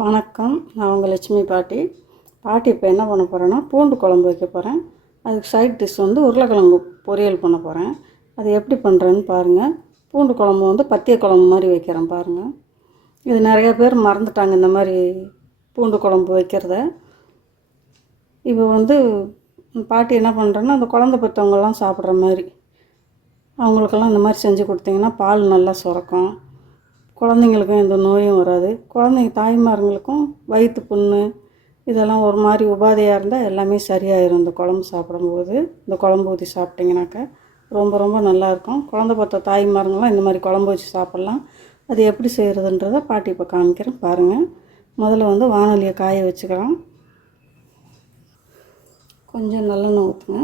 வணக்கம். நான் உங்கள் லட்சுமி பாட்டி. பாட்டி இப்போ என்ன பண்ண போகிறேன்னா பூண்டு குழம்பு வைக்க போகிறேன் அதுக்கு சைட் டிஷ் வந்து உருளைக்கிழங்கு பொரியல் பண்ண போகிறேன் அது எப்படி பண்ணுறேன்னு பாருங்கள் பூண்டு குழம்பு வந்து பத்திய குழம்பு மாதிரி வைக்கிறேன் பாருங்கள் இது நிறைய பேர் மறந்துட்டாங்க இந்த மாதிரி பூண்டு குழம்பு வைக்கிறத. இப்போ வந்து பாட்டி என்ன பண்ணுறேன்னா அந்த குழந்தை பெற்றவங்கெல்லாம் சாப்பிட்ற மாதிரி அவங்களுக்கெல்லாம் இந்த மாதிரி செஞ்சு கொடுத்தீங்கன்னா பால் நல்லா சுரக்கும். குழந்தைங்களுக்கும் எந்த நோயும் வராது. குழந்தைங்க தாய்மார்களுக்கும் வயிற்று புண்ணு இதெல்லாம் ஒரு மாதிரி உபாதையாக இருந்தால் எல்லாமே சரியாயிரும். இந்த குழம்பு சாப்பிடும்போது இந்த குழம்பு ஊற்றி சாப்பிட்டிங்கனாக்கா ரொம்ப ரொம்ப நல்லாயிருக்கும் குழந்தை பார்த்த தாய்மாருங்களாம் இந்த மாதிரி குழம்பு வச்சு சாப்பிட்லாம். அது எப்படி செய்கிறதுன்றதை பாட்டி இப்போ காமிக்கிறேன். பாருங்கள் முதல்ல வந்து வானொலியை காய வச்சுக்கிறோம் கொஞ்சம் நல்லெண்ணெய் ஊற்றுங்க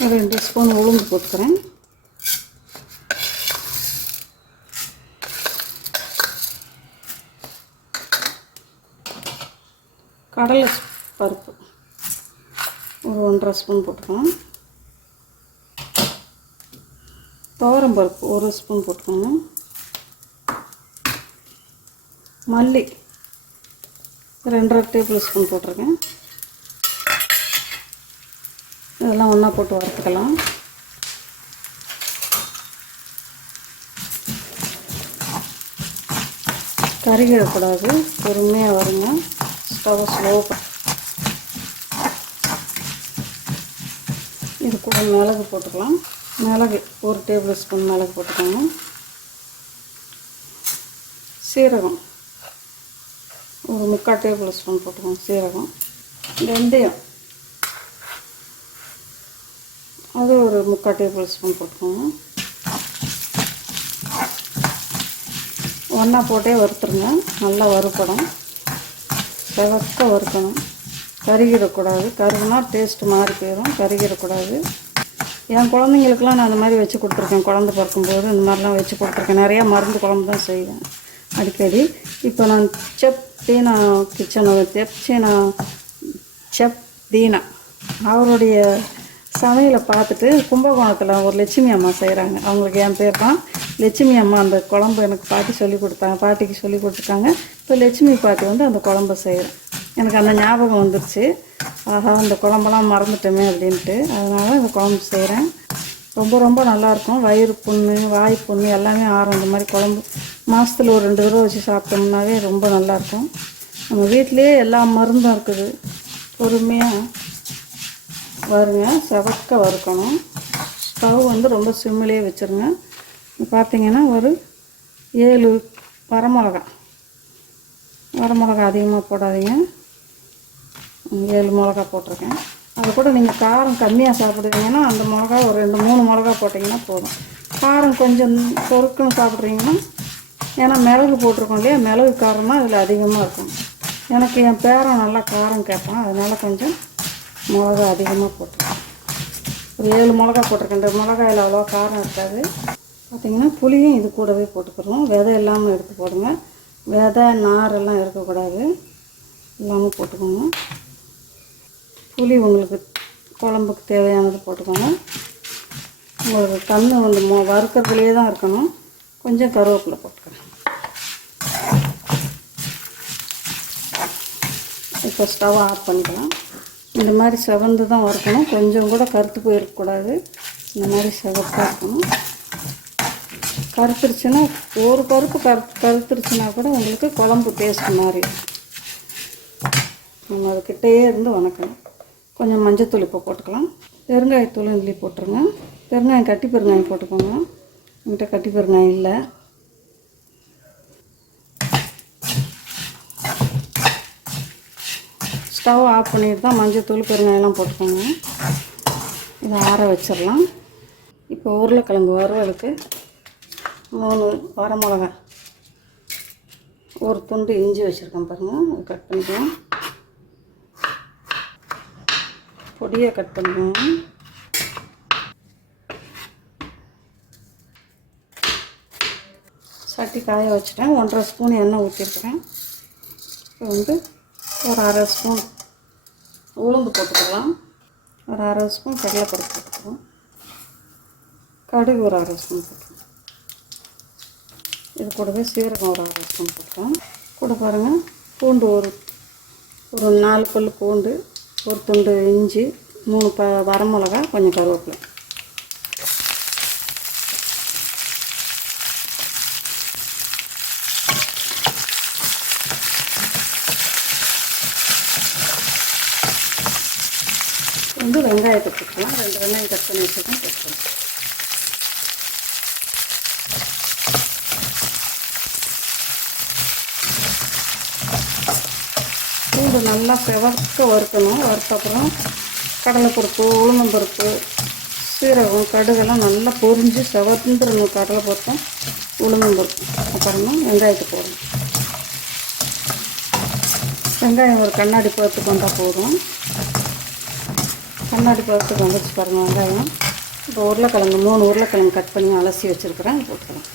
ரெண்டு ஸ்பூன் உளுந்து போட்டுக்கிறேன். கடலை பருப்பு ஒரு ஒன்றரை ஸ்பூன் போட்டுக்கலாம். துவரம் பருப்பு ஒரு ஸ்பூன் போட்டுக்கோங்க. மல்லி ரெண்டரை டேபிள் ஸ்பூன் போட்டிருக்கேன். இதெல்லாம் ஒன்றா போட்டு வறுத்துக்கலாம். கருகிடக்கூடாது. பொறுமையாக வருங்க. ஸ்டவ் ஸ்லோ இது கூட மிளகு போட்டுக்கலாம். மிளகு ஒரு டேபிள் ஸ்பூன் மிளகு போட்டுக்கோங்க. சீரகம் ஒரு முக்கால் டேபிள் ஸ்பூன் போட்டுக்கோங்க சீரகம். வெந்தயம் அது ஒரு முக்கால் டேபிள் ஸ்பூன் போட்டுக்கோங்க. ஒன்றா போட்டே வறுத்துருங்க. நல்லா வறுப்படும் செவக்க வறுக்கணும். கருகிடக்கூடாது. கருகுனா டேஸ்ட் மாறி போயிடும் கருகிடக்கூடாது. என் குழந்தைங்களுக்குலாம் நான் அந்த மாதிரி வச்சு கொடுத்துருக்கேன். குழந்த பிறக்கும்போது இந்த மாதிரிலாம் வச்சு கொடுத்துருக்கேன். நிறையா மருந்து குழம்பு தான் செய்வேன். அடிக்கடி. இப்போ நான் செப் தீனா கிச்சனை செப் சீனா செப் தீனா. அவருடைய சமையலை பார்த்துட்டு கும்பகோணத்தில் ஒரு லட்சுமி அம்மா செய்கிறாங்க அவங்களுக்கு என் பேர் தான் லட்சுமி அம்மா. அந்த குழம்பு எனக்கு பாட்டி சொல்லி கொடுத்தாங்க. பாட்டிக்கு சொல்லி கொடுத்துருக்காங்க. இப்போ லட்சுமி பாட்டி வந்து அந்த குழம்பு செய்கிறேன் எனக்கு அந்த ஞாபகம் வந்துருச்சு. ஆஹா அந்த குழம்பெல்லாம் மறந்துட்டோமே அப்படின்ட்டு. அதனால் இந்த குழம்பு செய்கிறேன் ரொம்ப ரொம்ப நல்லாயிருக்கும் வயிறு புண்ணு வாய் புண்ணு எல்லாமே ஆறும். இந்த மாதிரி குழம்பு மாதத்தில் ஒரு ரெண்டு தடவை வச்சு சாப்பிட்டோம்னாவே ரொம்ப நல்லாயிருக்கும் நம்ம வீட்டிலேயே எல்லா மருந்தும் இருக்குது. பொறுமையாக வருங்க செவக்க வறுக்கணும். ஸ்டவ் வந்து ரொம்ப சிம்மிலே வச்சுருங்க. பார்த்தீங்கன்னா ஒரு ஏழு வரமிளகா. வரமிளகா அதிகமாக போடாதீங்க. ஏழு மிளகா போட்டிருக்கேன். அது கூட நீங்கள் காரம் கம்மியாக சாப்பிடுவீங்கன்னா அந்த மிளகா ஒரு ரெண்டு மூணு மிளகா போட்டிங்கன்னா போதும். காரம் கொஞ்சம் பொறுக்குன்னு சாப்பிட்றீங்கன்னா ஏன்னா மிளகு போட்டிருக்கோம் இல்லையா? மிளகு காரம்னா அதில் அதிகமாக இருக்கும். எனக்கு என் பேரன் நல்லா காரம் கேட்பான். அதனால் கொஞ்சம் மிளகா அதிகமாக போட்டிருக்கேன். ஒரு ஏழு மிளகா போட்டிருக்கேன். மிளகாயில் அவ்வளோ காரம் இருக்காது. பார்த்திங்கன்னா புளியும் இது கூடவே போட்டுக்கிறோம். விதை இல்லாமல் எடுத்து போடுங்க. விதை நாரெல்லாம் இருக்கக்கூடாது. இல்லாமல் போட்டுக்கோங்க. புளி உங்களுக்கு குழம்புக்கு தேவையானது போட்டுக்கோங்க. உங்களுக்கு கண் வந்து மொ வறுக்கிறதுலேயே தான் இருக்கணும். கொஞ்சம் கருவேப்பிலை போட்டுக்கிறேன் இப்போ ஸ்டவ் ஆஃப் பண்ணிக்கலாம். இந்த மாதிரி செவந்து தான் வறுக்கணும். கொஞ்சம் கூட கருத்து போயிருக்கக்கூடாது இந்த மாதிரி செவப்பாக இருக்கணும். கருத்துருச்சுன்னா ஒரு பருப்பு கரு கருத்துருச்சுன்னா கூட உங்களுக்கு குழம்பு டேஸ்ட் மாதிரி நம்ம அதுக்கிட்டேயே இருந்து வணக்கணும். கொஞ்சம் மஞ்சத்தூள் இப்போ போட்டுக்கலாம். பெருங்காயத்தூள் இதுலேயே போட்டுருங்க. பெருங்காயம் கட்டி பெருங்காயம் போட்டுக்கோங்க. என்கிட்ட கட்டி பெருங்காயம் இல்லை. ஸ்டவ் ஆஃப் பண்ணிட்டு தான் மஞ்சத்தூள் பெருங்காயெல்லாம் போட்டுக்கோங்க. இதை ஆற வச்சிடலாம். இப்போ உருளைக்கிழங்கு வறுவலுக்கு மூணு வரமிளகா ஒரு துண்டு இஞ்சி வச்சுருக்கேன் பாருங்கள் கட் பண்ணிக்கலாம். பொடியை கட் பண்ணிக்கோங்க சட்டி காய வச்சுட்டேன். ஒன்றரை ஸ்பூன் எண்ணெய் ஊற்றிருக்கிறேன் இப்போ வந்து ஒரு அரை ஸ்பூன் உளுந்து போட்டுக்கலாம். ஒரு அரை ஸ்பூன் கடலைப்பருப்பு போட்டுக்கலாம். கடுகு ஒரு அரை ஸ்பூன் போட்டுக்கலாம். இது கூடவே சீரகம் ஒரு அரை ஸ்பூன் போட்டுக்கலாம். கூட பாருங்கள் பூண்டு ஒரு ஒரு நாலு பல் பூண்டு ஒரு துண்டு இஞ்சி மூணு ப வரமிளகா கொஞ்சம் கருவேப்பிலை. வந்து வெங்காயத்தை போட்டுக்கலாம் ரெண்டு வெங்காயம் கட் பண்ணி வச்சுருக்கோம் போட்டுக்கலாம் பூண்டு நல்லா செவக்க வறுக்கணும். வறுத்த அப்புறம் கடலைப்பருப்பு உளுந்தம்பருப்பு சீரகம் கடுகெல்லாம் நல்லா பொரிஞ்சு செவந்துடணும் கடலைப்பருப்பும் உளுந்தம்பருப்பு அப்புறமா வெங்காயத்தை போடணும். வெங்காயம் ஒரு கண்ணாடி பருத்துக்கு வந்தால் போதும். கண்ணாடி பழத்துக்கு வந்துச்சு பாருங்கள் வெங்காயம். இப்போ உருளைக்கிழங்கு மூணு உருளைக்கிழங்கு கட் பண்ணி அலசி வச்சுருக்கிறேன் போட்டுக்கலாம்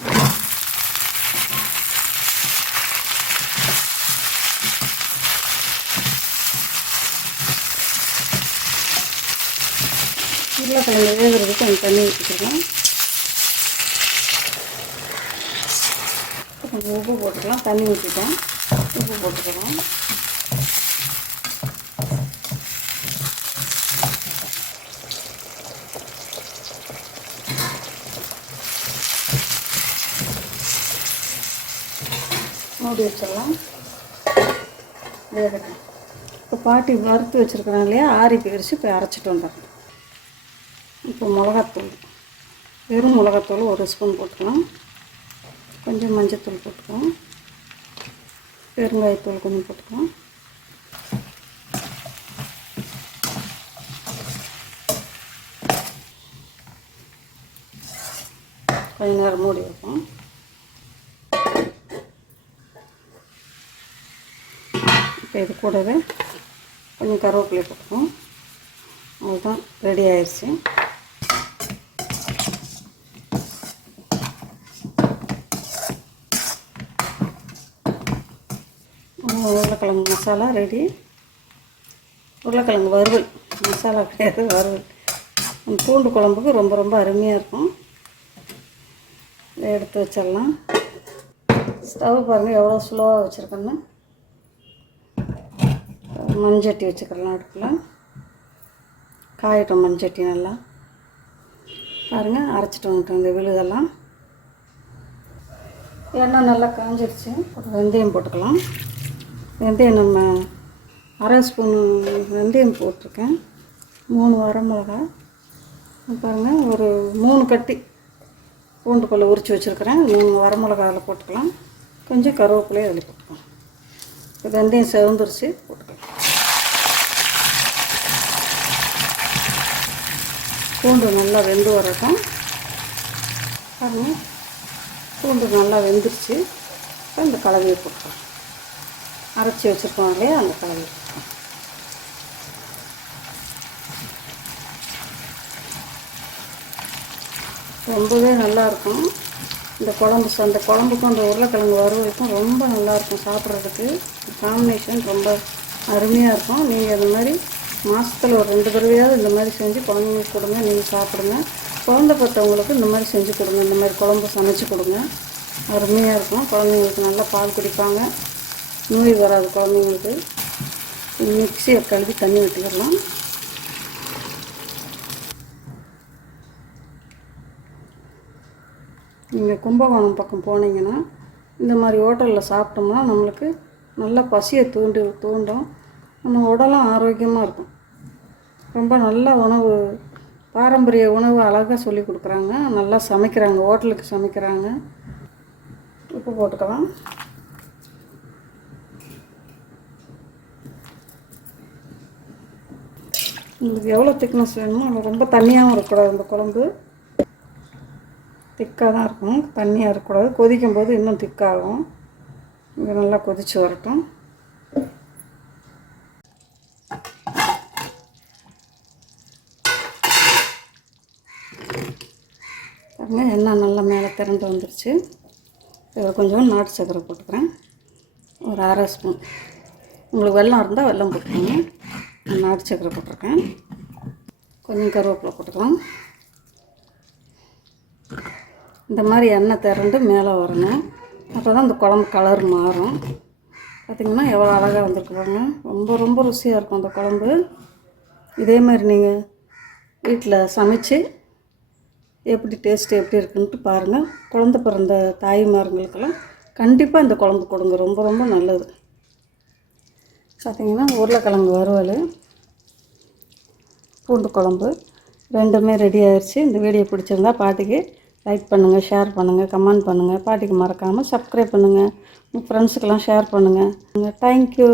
உருளைக்கிழங்கு வேகிறதுக்கு கொஞ்சம் தண்ணி ஊற்றிக்கலாம் கொஞ்சம் உப்பு போட்டுக்கலாம் தண்ணி ஊற்றிட்டேன் உப்பு போட்டுக்கலாம் மூடி வச்சிடலாம். வேகட்டும் இப்போ பாட்டி வறுத்து வச்சுருக்குறாங்க இல்லையா? ஆறி போயிடுச்சு இப்போ அரைச்சிட்டு வந்துடுறேன் இப்போ மிளகாத்தூள் வெறும் மிளகாத்தூள் ஒரு ஸ்பூன் போட்டுக்கலாம். கொஞ்சம் மஞ்சத்தூள் போட்டுக்கலாம். பெருங்காயத்தூள் கொஞ்சம் போட்டுக்கலாம். கொஞ்ச நேரம் மூடி வைப்போம். இப்போ இது கூடவே கொஞ்சம் கருவேப்பிலை போட்டுக்கோம் அவ்வளோதான் ரெடி ஆயிடுச்சு. உருளைக்கிழங்கு மசாலா ரெடி. உருளைக்கிழங்கு வறுவல். மசாலா கிடையாது வறுவல். பூண்டு குழம்புக்கு ரொம்ப ரொம்ப அருமையாக இருக்கும். இதை எடுத்து வச்சிடலாம். ஸ்டவ் பாருங்கள் எவ்வளோ ஸ்லோவாக வச்சுருக்கேன்னு. மண்சட்டி வச்சுக்கலாம் அடுப்பில். காயட்டும் மண்சட்டி நல்லா. பாருங்கள் அரைச்சிட்டு வந்துட்டோம் இந்த விழுதெல்லாம். எண்ணெய் நல்லா காஞ்சிருச்சு. ஒரு வெந்தயம் போட்டுக்கலாம். வெந்தயம் நம்ம அரை ஸ்பூன் வெந்தயம் போட்டிருக்கேன். மூணு வரமிளகா பாருங்கள் ஒரு மூணு கட்டி பூண்டு பல்ல உரித்து வச்சுருக்கிறேன். மூணு வரமிளகா அதில் போட்டுக்கலாம். கொஞ்சம் கருவேப்பிலையும் அதில் போட்டுக்கலாம். வெந்தயம் செவந்துருச்சு போட்டுக்கலாம். பூண்டு நல்லா வெந்து வரட்டும். பாருங்க. பூண்டு நல்லா வெந்துருச்சு. இப்போ இந்த கலவையை போட்டுக்கலாம். அரைச்சி வச்சுருக்கோம் இல்லையா? அந்த கலவையை போட்டுக்கலாம். ரொம்பவே நல்லாயிருக்கும் இந்த குழம்பு ச- அந்த குழம்புக்கும் அந்த உருளைக்கிழங்கு வறுவலுக்கும் ரொம்ப நல்லாயிருக்கும் சாப்பிட்றதுக்கு. காம்பினேஷன் ரொம்ப அருமையாக இருக்கும். நீங்கள் அது மாதிரி மாதத்தில் ஒரு ரெண்டு தடவையாவது இந்த மாதிரி செஞ்சு குழந்தைங்களுக்கு கொடுங்க நீங்கள் சாப்பிடுங்க. குழந்தை பெற்றவங்களுக்கு இந்த மாதிரி செஞ்சு கொடுங்க இந்த மாதிரி குழம்பு சமைச்சு கொடுங்க. அருமையாக இருக்கும். குழந்தைங்களுக்கு நல்லா பால் குடிப்பாங்க. நோய் வராது குழந்தைங்களுக்கு. மிக்சியை கழுவி தண்ணி ஊற்றிடலாம் நீங்கள் கும்பகோணம் பக்கம் போனீங்கன்னா இந்த மாதிரி ஹோட்டலில் சாப்பிட்டோம்னா நம்மளுக்கு நல்லா பசியை தூண்டி தூண்டும். நம்ம உடலும் ஆரோக்கியமாக இருக்கும். ரொம்ப நல்ல உணவு பாரம்பரிய உணவு அழகாக சொல்லி கொடுக்குறாங்க. நல்லா சமைக்கிறாங்க ஹோட்டலுக்கு சமைக்கிறாங்க. உப்பு போட்டுக்கலாம். உங்களுக்கு எவ்வளோ திக்னஸ் வேணுமோ ரொம்ப தண்ணியாகவும் இருக்கக்கூடாது இந்த குழம்பு. திக்காக தான் இருக்கும் தண்ணியாக இருக்கக்கூடாது. கொதிக்கும் போது இன்னும் திக்காகும். இது நல்லா கொதித்து வரட்டும். பாருங்க எண்ணெய் நல்லா மேலே திரண்டு வந்துருச்சு. இதில் கொஞ்சம் நாட்டு சக்கரை போட்டுக்கிறேன். ஒரு அரை ஸ்பூன். உங்களுக்கு வெல்லம் இருந்தால் வெல்லம் போட்டுக்கோங்க. நான் நாட்டு சக்கரை போட்டிருக்கேன். கொஞ்சம் கருவேப்பிலை போட்டுக்கலாம். இந்த மாதிரி எண்ணெய் திரண்டு மேலே வரணும். அப்போ தான் இந்த குழம்பு கலர் மாறும். பார்த்திங்கன்னா எவ்வளோ அழகாக வந்திருக்கு பாருங்க. ரொம்ப ரொம்ப ருசியாக இருக்கும் அந்த குழம்பு. இதே மாதிரி நீங்கள் வீட்டில் சமைச்சு எப்படி டேஸ்ட்டு எப்படி இருக்குன்ட்டு பாருங்கள் குழந்த பிறந்த தாய்மார்களுக்கெல்லாம் கண்டிப்பாக இந்த குழம்பு கொடுங்க. ரொம்ப ரொம்ப நல்லது. பார்த்தீங்கன்னா உருளைக்கிழங்கு வறுவல் பூண்டு குழம்பு ரெண்டுமே ரெடி ஆயிடுச்சு இந்த வீடியோ பிடிச்சிருந்தா பாட்டிக்கு லைக் பண்ணுங்கள் ஷேர் பண்ணுங்கள் கமெண்ட் பண்ணுங்கள் பாட்டிக்கு மறக்காமல் சப்ஸ்கிரைப் பண்ணுங்கள் உங்கள் ஃப்ரெண்ட்ஸுக்கெல்லாம் ஷேர் பண்ணுங்கள் தேங்க்யூ